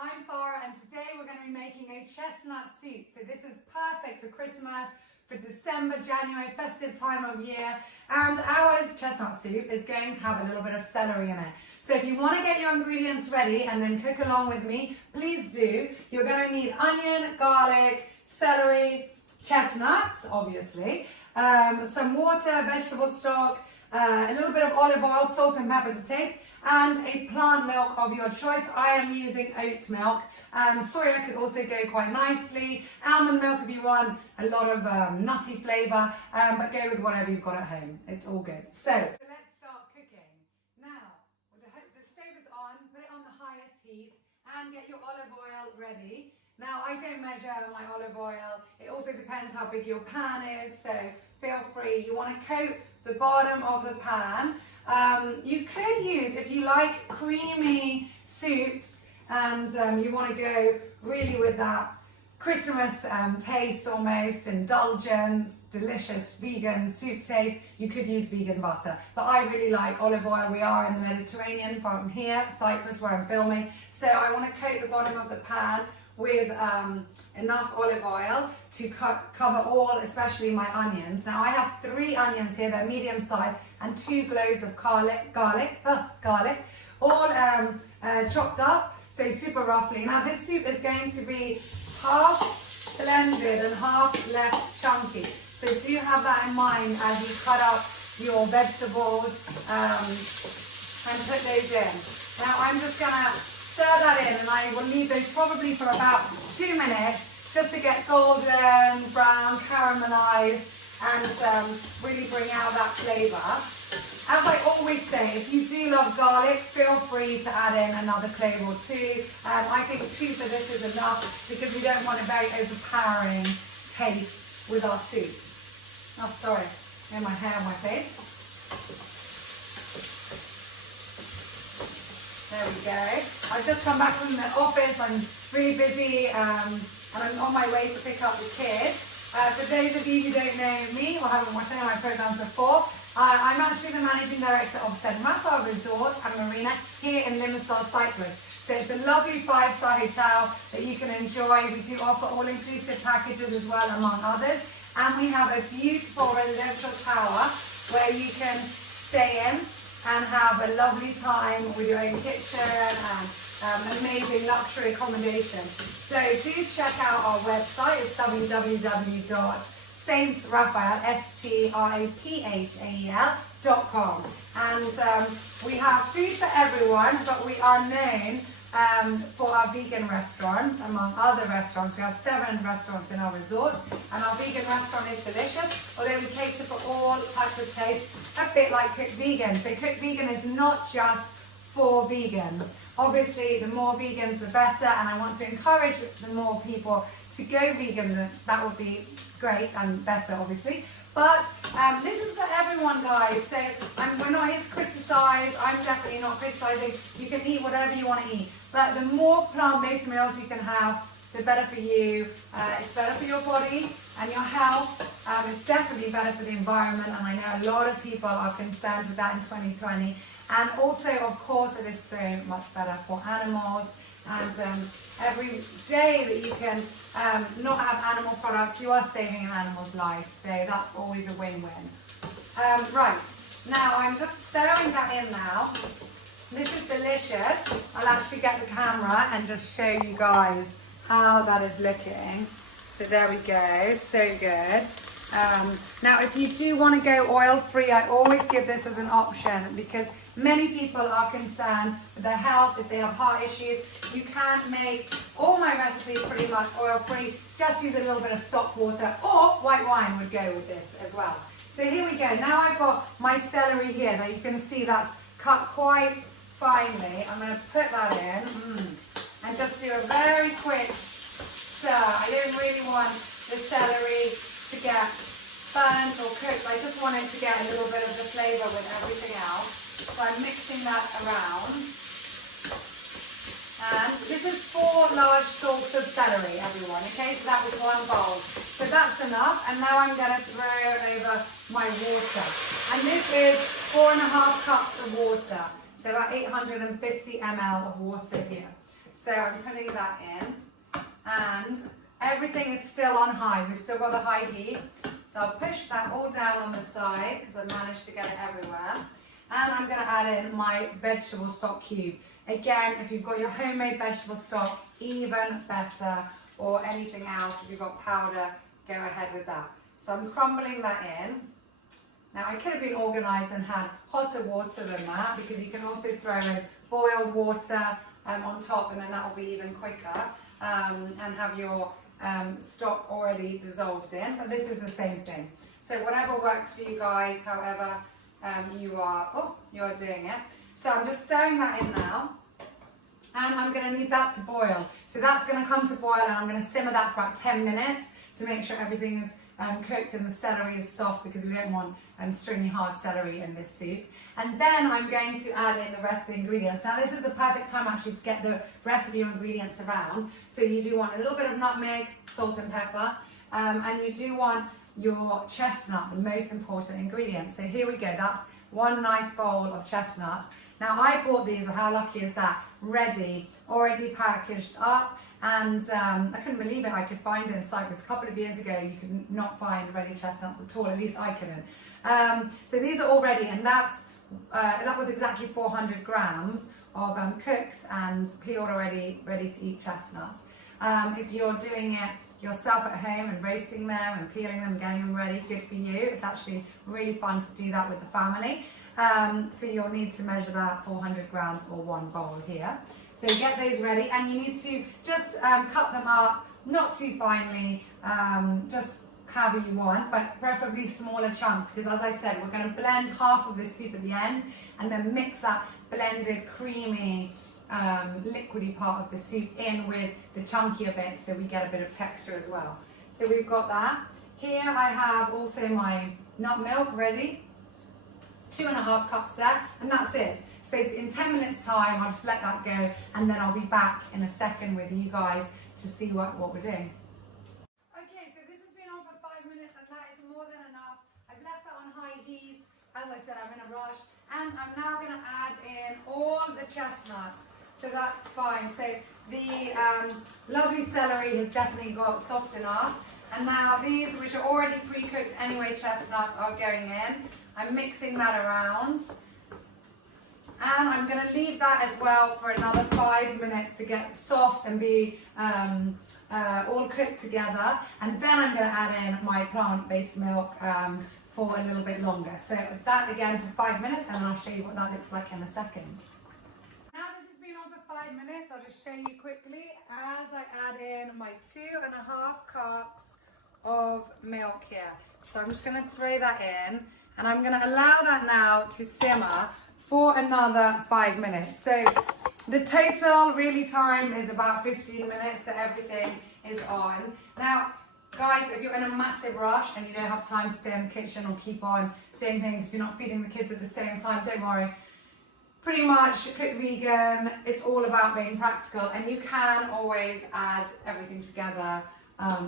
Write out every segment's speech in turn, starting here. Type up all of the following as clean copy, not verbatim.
I'm Farah, and today we're going to be making a chestnut soup. So this is perfect for Christmas, for December, January, festive time of year. And our chestnut soup is going to have a little bit of celery in it. So if you want to get your ingredients ready and then cook along with me, please do. You're going to need onion, garlic, celery, chestnuts, obviously, some water, vegetable stock, a little bit of olive oil, salt and pepper to taste, and a plant milk of your choice. I am using oat milk. Soya could also go quite nicely. Almond milk if you want a lot of nutty flavour, but go with whatever you've got at home. It's all good. So let's start cooking. Now, the stove is on, put it on the highest heat, and get your olive oil ready. Now, I don't measure my olive oil. It also depends how big your pan is, so feel free. You want to coat the bottom of the pan. You could use, if you like creamy soups and you want to go really with that Christmas taste, almost indulgent, delicious vegan soup taste, you could use vegan butter. But I really like olive oil. We are in the Mediterranean from here, Cyprus, where I'm filming. So I want to coat the bottom of the pan with enough olive oil to cover all, especially my onions. Now I have 3 onions here, they're medium sized, and 2 cloves of garlic, all chopped up, so super roughly. Now this soup is going to be half blended and half left chunky, so do have that in mind as you cut up your vegetables and put those in. Now I'm just gonna stir that in, and I will leave those probably for about 2 minutes just to get golden, brown, caramelized, and really bring out that flavour. As I always say, if you do love garlic, feel free to add in another clove or 2. I think 2 for this is enough because we don't want a very overpowering taste with our soup. Oh, sorry, I have my hair on my face. There we go. I've just come back from the office. I'm really busy and I'm on my way to pick up the kids. For those of you who don't know me or haven't watched any of my programs before, I'm actually the managing director of Chestnut Resort and Marina here in Limassol, Cyprus. So it's a lovely 5-star hotel that you can enjoy. We do offer all-inclusive packages as well, among others. And we have a beautiful residential tower where you can stay in and have a lovely time with your own kitchen and amazing luxury accommodation. So do check out our website. It's www.straphael.com. And we have food for everyone, but we are known for our vegan restaurants, among other restaurants. We have 7 restaurants in our resort, and our vegan restaurant is delicious, although we cater for all types of taste, a bit like Cook Vegan. So Cook Vegan is not just for vegans. Obviously, the more vegans, the better, and I want to encourage the more people to go vegan. That would be great and better, obviously. But this is for everyone, guys. So we're not here to criticise. I'm definitely not criticising. You can eat whatever you want to eat. But the more plant-based meals you can have, the better for you. It's better for your body and your health. It's definitely better for the environment. And I know a lot of people are concerned with that in 2020. And also, of course, it is so much better for animals. And every day that you can not have animal products, you are saving an animal's life. So that's always a win-win. Right, now I'm just stirring that in now. This is delicious. I'll actually get the camera and just show you guys how that is looking. So there we go, so good. Now if you do want to go oil-free, I always give this as an option because many people are concerned with their health. If they have heart issues, you can make all my recipes pretty much oil-free. Just use a little bit of stock water, or white wine would go with this as well. So here we go. Now I've got my celery here. Now you can see that's cut quite finely. I'm going to put that in and just do a very quick stir. I don't really want the celery to get burnt or cooked. I just want it to get a little bit of the flavour with everything else. So I'm mixing that around. And this is 4 large stalks of celery, everyone, okay? So that was 1 bowl. So that's enough. And now I'm going to throw over my water. And this is 4.5 cups of water. So about 850 ml of water here. So I'm putting that in, and everything is still on high. We've still got the high heat. So I'll push that all down on the side because I've managed to get it everywhere. And I'm going to add in my vegetable stock cube. Again, if you've got your homemade vegetable stock, even better, or anything else, if you've got powder, go ahead with that. So I'm crumbling that in. Now I could have been organised and had hotter water than that, because you can also throw in boiled water on top, and then that will be even quicker, and have your stock already dissolved in, but this is the same thing. So whatever works for you guys, however you are doing it. So I'm just stirring that in now, and I'm going to need that to boil. So that's going to come to boil, and I'm going to simmer that for about 10 minutes to make sure everything is cooked and the celery is soft, because we don't want stringy hard celery in this soup. And then I'm going to add in the rest of the ingredients. Now this is the perfect time actually to get the rest of your ingredients around. So you do want a little bit of nutmeg, salt and pepper, and you do want your chestnut, the most important ingredient. So here we go, that's one nice bowl of chestnuts. Now I bought these, how lucky is that, ready, already packaged up. And I couldn't believe it, I could find it in Cyprus. A couple of years ago, you could not find ready chestnuts at all, at least I couldn't. So these are all ready, and that was exactly 400 grams of cooked and peeled already, ready to eat chestnuts. If you're doing it yourself at home and roasting them and peeling them, getting them ready, good for you. It's actually really fun to do that with the family. So you'll need to measure that 400 grams or one bowl here. So get those ready, and you need to just cut them up, not too finely, just however you want, but preferably smaller chunks, because as I said, we're going to blend half of this soup at the end and then mix that blended, creamy, liquidy part of the soup in with the chunkier bits, so we get a bit of texture as well. So we've got that. Here I have also my nut milk ready, 2.5 cups there, and that's it. So in 10 minutes time, I'll just let that go, and then I'll be back in a second with you guys to see what we're doing. Okay, so this has been on for 5 minutes, and that is more than enough. I've left that on high heat. As I said, I'm in a rush, and I'm now going to add in all the chestnuts. So that's fine. So the lovely celery has definitely got soft enough, and now these, which are already pre-cooked anyway, chestnuts are going in. I'm mixing that around. And I'm going to leave that as well for another 5 minutes to get soft and be all cooked together. And then I'm going to add in my plant-based milk for a little bit longer. So that again for 5 minutes, and I'll show you what that looks like in a second. Now this has been on for 5 minutes. I'll just show you quickly as I add in my 2.5 cups of milk here. So I'm just going to throw that in, and I'm going to allow that now to simmer for another 5 minutes. So the total really time is about 15 minutes that everything is on. Now, guys, if you're in a massive rush and you don't have time to stay in the kitchen or keep on doing things, if you're not feeding the kids at the same time, don't worry. Pretty much cook vegan, it's all about being practical, and you can always add everything together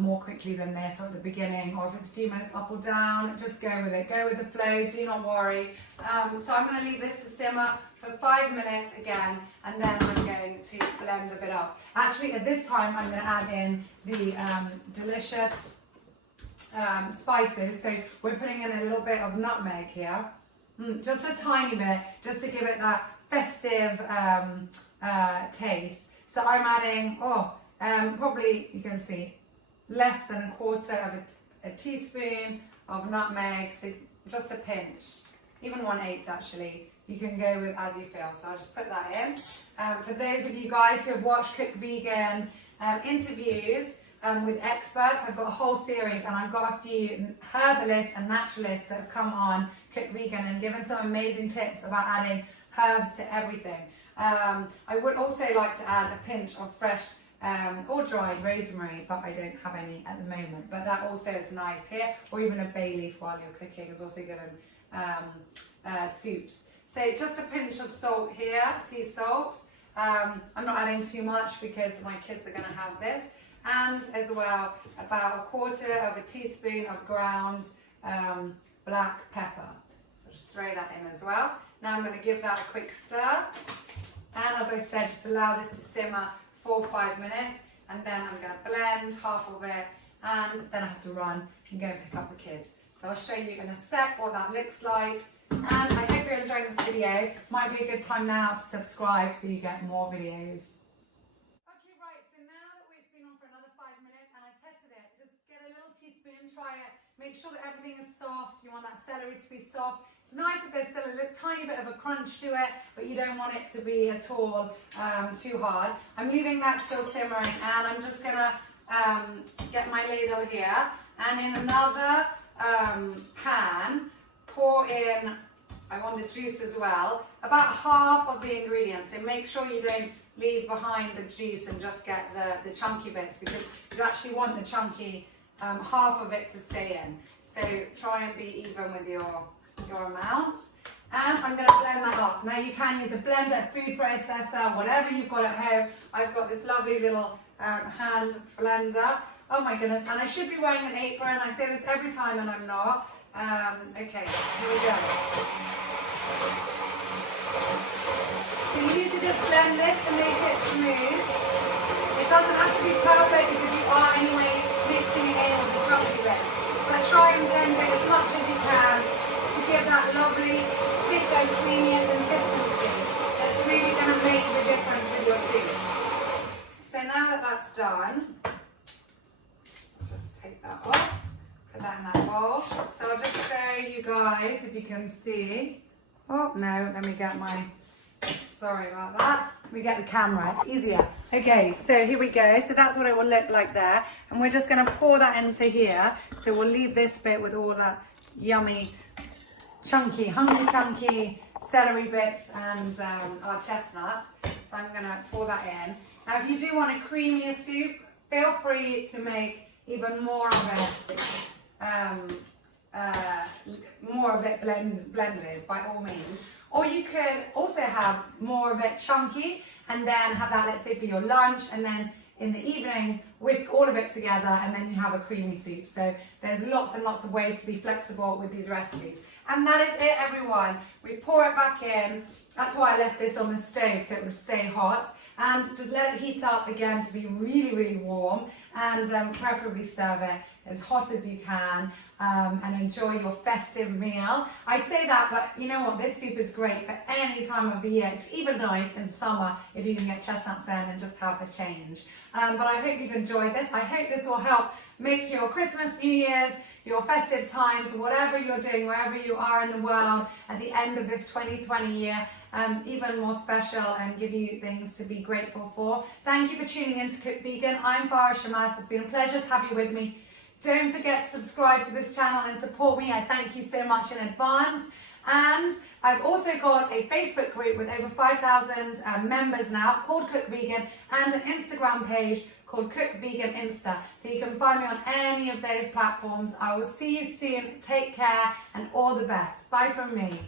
more quickly than this, or at the beginning, or if it's a few minutes up or down, just go with it. Go with the flow, do not worry. So I'm going to leave this to simmer for 5 minutes again, and then I'm going to blend a bit up. Actually, at this time, I'm going to add in the delicious spices. So we're putting in a little bit of nutmeg here, just a tiny bit, just to give it that festive taste. So I'm adding, probably, you can see, less than 1/4 of a teaspoon of nutmeg, so just a pinch, even 1/8 actually. You can go with as you feel, so I'll just put that in. For those of you guys who have watched Cook Vegan interviews with experts, I've got a whole series, and I've got a few herbalists and naturalists that have come on Cook Vegan and given some amazing tips about adding herbs to everything. I would also like to add a pinch of fresh or dried rosemary, but I don't have any at the moment. But that also is nice here, or even a bay leaf while you're cooking is also good in soups. So just a pinch of salt here, sea salt. I'm not adding too much because my kids are going to have this. And as well, about 1/4 teaspoon of ground black pepper. So just throw that in as well. Now I'm going to give that a quick stir. And as I said, just allow this to simmer 4 or 5 minutes, and then I'm going to blend half of it, and then I have to run and go and pick up the kids. So I'll show you in a sec what that looks like. And I hope you're enjoying this video. Might be a good time now to subscribe so you get more videos. Okay, right, so now that it's been on for another 5 minutes and I've tested it, just get a little teaspoon, try it, make sure that everything is soft. You want that celery to be soft. It's nice if there's still a little, tiny bit of a crunch to it, but you don't want it to be at all too hard. I'm leaving that still simmering, and I'm just gonna get my ladle here, and in another pan, pour in, I want the juice as well, about half of the ingredients. So make sure you don't leave behind the juice and just get the chunky bits, because you actually want the chunky half of it to stay in. So try and be even with your amount. And I'm going to blend that up. Now you can use a blender, a food processor, whatever you've got at home. I've got this lovely little hand blender. Oh my goodness, and I should be wearing an apron. I say this every time and I'm not. Okay, here we go. So you need to just blend this to make it smooth. It doesn't have to be perfect because you are anyway mixing it in with the chunky bits. But try and blend it as much as you can to give that lovely, thick and creamy consistency. That's really going to make the difference with your soup. So now that that's done, take that off, put that in that bowl. So I'll just show you guys if you can see. Oh no, let me get my, sorry about that. Let me get the camera, it's easier. Okay, so here we go. So that's what it will look like there. And we're just gonna pour that into here. So we'll leave this bit with all that yummy, chunky, hungry chunky celery bits and our chestnuts. So I'm gonna pour that in. Now if you do want a creamier soup, feel free to make even more of it, blended by all means. Or you could also have more of it chunky and then have that, let's say, for your lunch, and then in the evening whisk all of it together and then you have a creamy soup. So there's lots and lots of ways to be flexible with these recipes. And that is it, everyone. We pour it back in. That's why I left this on the stove, so it would stay hot. And just let it heat up again to be really, really warm, and preferably serve it as hot as you can, and enjoy your festive meal. I say that, but you know what? This soup is great for any time of the year. It's even nice in summer if you can get chestnuts in and just have a change. But I hope you've enjoyed this. I hope this will help make your Christmas, New Year's, your festive times, whatever you're doing, wherever you are in the world at the end of this 2020 year, even more special, and give you things to be grateful for. Thank you for tuning in to Cook Vegan. I'm Farah Shamaz. It's been a pleasure to have you with me. Don't forget to subscribe to this channel and support me. I thank you so much in advance. And I've also got a Facebook group with over 5,000 members now called Cook Vegan, and an Instagram page called Cook Vegan Insta. So you can find me on any of those platforms. I will see you soon. Take care and all the best. Bye from me.